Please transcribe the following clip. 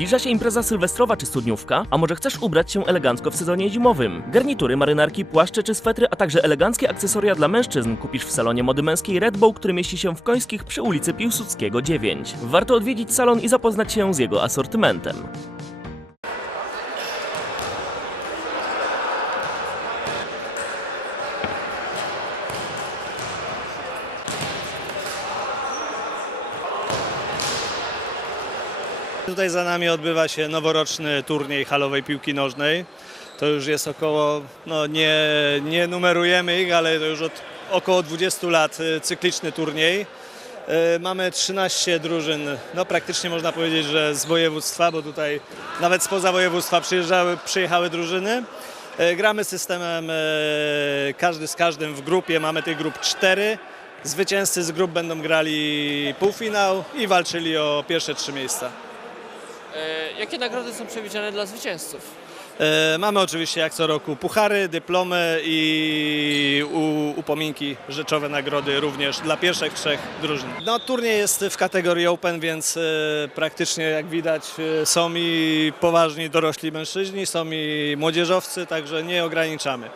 Zbliża się impreza sylwestrowa czy studniówka, a może chcesz ubrać się elegancko w sezonie zimowym? Garnitury, marynarki, płaszcze czy swetry, a także eleganckie akcesoria dla mężczyzn kupisz w salonie mody męskiej Red Bull, który mieści się w Końskich przy ulicy Piłsudskiego 9. Warto odwiedzić salon i zapoznać się z jego asortymentem. Tutaj za nami odbywa się noworoczny turniej halowej piłki nożnej. To już jest około, no nie, nie numerujemy ich, ale to już od około 20 lat y, cykliczny turniej. Y, Mamy 13 drużyn, no praktycznie można powiedzieć, że z województwa, bo tutaj nawet spoza województwa przyjeżdżały, przyjechały drużyny. Y, Gramy systemem każdy z każdym w grupie, mamy tych grup cztery. Zwycięzcy z grup będą grali półfinał i walczyli o pierwsze trzy miejsca. E, Jakie nagrody są przewidziane dla zwycięzców? E, Mamy oczywiście jak co roku puchary, dyplomy i upominki, rzeczowe nagrody również dla pierwszych trzech drużyn. No, turniej jest w kategorii Open, więc e, praktycznie jak widać są i poważni dorośli mężczyźni, są i młodzieżowcy, także nie ograniczamy.